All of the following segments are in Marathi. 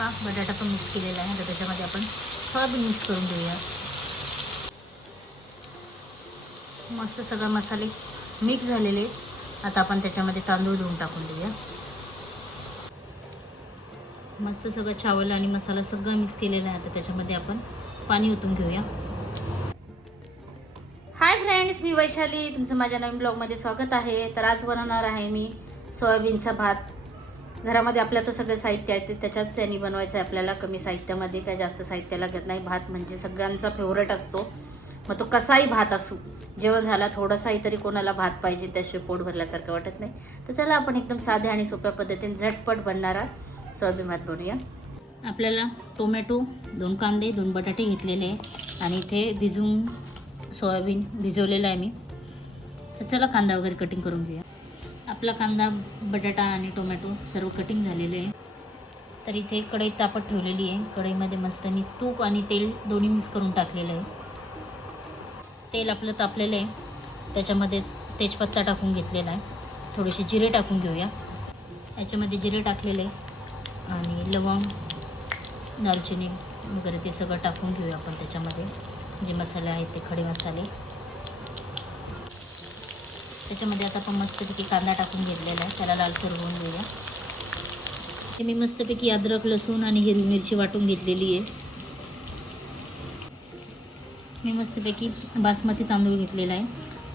हा बटाटा पण मिक्स केलेला आहे. तर त्याच्यामध्ये आपण सोयाबीन मिक्स करून घेऊया. मस्त सगळे मसाले मिक्स झालेले. आता आपण त्याच्यामध्ये तांदूळ धुवून टाकून देऊया. मस्त सगळं चावल आणि मसाला सगळं मिक्स केलेलं आहे. आता त्याच्यामध्ये आपण पाणी ओतून घेऊया. हाय फ्रेंड्स मी वैशाली. तुमचं माझ्या नवीन ब्लॉगमध्ये स्वागत आहे. तर आज बनवणार आहे मी सोयाबीनचा भात. घरामध्ये आपल्या तर सगळं साहित्य आहे ते त्याच्यात त्यांनी बनवायचं आहे आपल्याला. कमी साहित्यामध्ये काय जास्त साहित्य लागत नाही. भात म्हणजे सगळ्यांचा फेवरेट असतो. मग तो कसाही भात असू जेवण झाला थोडासाही तरी कोणाला भात पाहिजे त्याशिवाय पोट भरल्यासारखं वाटत नाही. तर चला आपण एकदम साध्या आणि सोप्या पद्धतीने झटपट बनणारा सोयाबीन भात बनवूया. आपल्याला टोमॅटो दोन कांदे दोन बटाटे घेतलेले आहे आणि इथे भिजवून सोयाबीन भिजवलेलं आहे मी. तर चला कांदा वगैरे कटिंग करून घेऊया. आपला कांदा बटाटा आणि टोमॅटो सर्व कटिंग झालेले आहे. तर इथे कढई तापत ठेवलेली आहे. कढईमध्ये मस्त मी तूप आणि तेल दोन्ही मिक्स करून टाकलेलं आहे. तेल आपलं तापलेलं आहे. त्याच्यामध्ये तेजपत्ता टाकून घेतलेला आहे. थोडेसे जिरे टाकून घेऊया. याच्यामध्ये जिरे टाकलेले आणि लवंग दालचिनी वगैरे ते सगळं टाकून घेऊया आपण त्याच्यामध्ये. जे मसाले आहेत ते खडे मसाले. त्याच्यामध्ये आता आपण मस्तपैकी कांदा टाकून घेतलेला आहे. त्याला लालसर होऊन घेऊया. ते मी मस्तपैकी अद्रक लसूण आणि हिरवी मिरची वाटून घेतलेली आहे. मी मस्तपैकी बासमती तांदूळ घेतलेला आहे.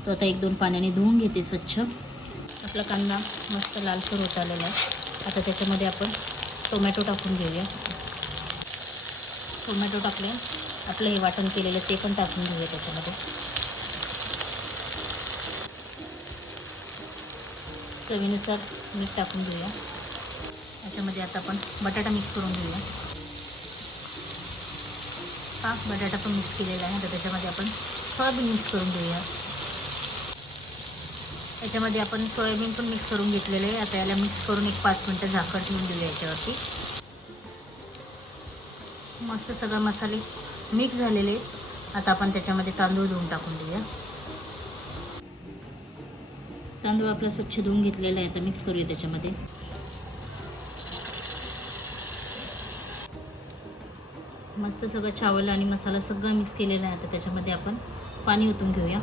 तो आता एक दोन पाण्याने धुवून घेते स्वच्छ. आपला कांदा मस्त लालसर होत आलेला आहे. आता त्याच्यामध्ये आपण टोमॅटो टाकून घेऊया. टोमॅटो टाकले आपलं हे वाटण केलेलं ते पण टाकून घेऊया त्याच्यामध्ये. चवीनुसार मीठ टाकून घेऊया. याच्यामध्ये आता आपण बटाटा मिक्स करून घेऊया. हा बटाटा पण मिक्स केलेला आहे. तर त्याच्यामध्ये आपण सोयाबीन मिक्स करून घेऊया. याच्यामध्ये आपण सोयाबीन पण मिक्स करून घेतलेलं आहे. आता याला मिक्स करून एक पाच मिनटं झाकण ठेवून देऊया याच्यावरती. मस्त सगळे मसाले मिक्स झालेले आता आपण त्याच्यामध्ये तांदूळ धुवून टाकून देऊया तांदूळ आपला स्वच्छ धुवून घेतलेला आहे. आता मिक्स करूया त्याच्यामध्ये. मस्त सगळं चावलं आणि मसाला सगळं मिक्स केलेला आहे. आता त्याच्यामध्ये आपण पाणी ओतून घेऊया.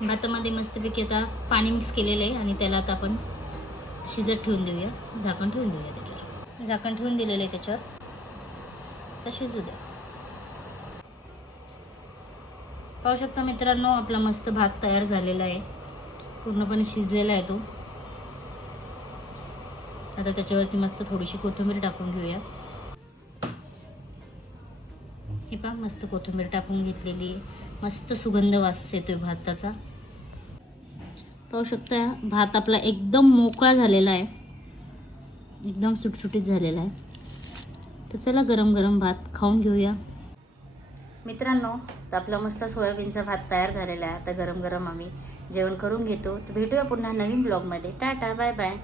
भातामध्ये मस्तपैकी आता पाणी मिक्स केलेलं आहे आणि त्याला आता आपण शिजत ठेवून देऊया. झाकण ठेवून देऊया त्याच्यावर. झाकण ठेवून दिलेलं आहे त्याच्यावर. तर शिजू द्या. पाहू शकता मित्रांनो आपला मस्त भात तयार झालेला आहे. पूर्णपणे शिजलेला आहे तो. आता त्याच्यावरती मस्त थोडीशी कोथिंबीर टाकून घेऊया. हे पहा मस्त कोथिंबीर टाकून घेतलेली आहे. मस्त सुगंध वास येतोय भाताचा. पाहू शकता भात आपला एकदम मोकळा झालेला आहे. एकदम सुटसुटीत झालेला आहे. तर चला गरम गरम भात खाऊन घेऊया. मित्रांनो तर आपला मस्त सोयाबीनचा भात तयार झालेला आहे. आता गरम गरम आम्ही जेवण करून घेतो. तर भेटूया पुन्हा नवीन ब्लॉगमध्ये टाटा बाय बाय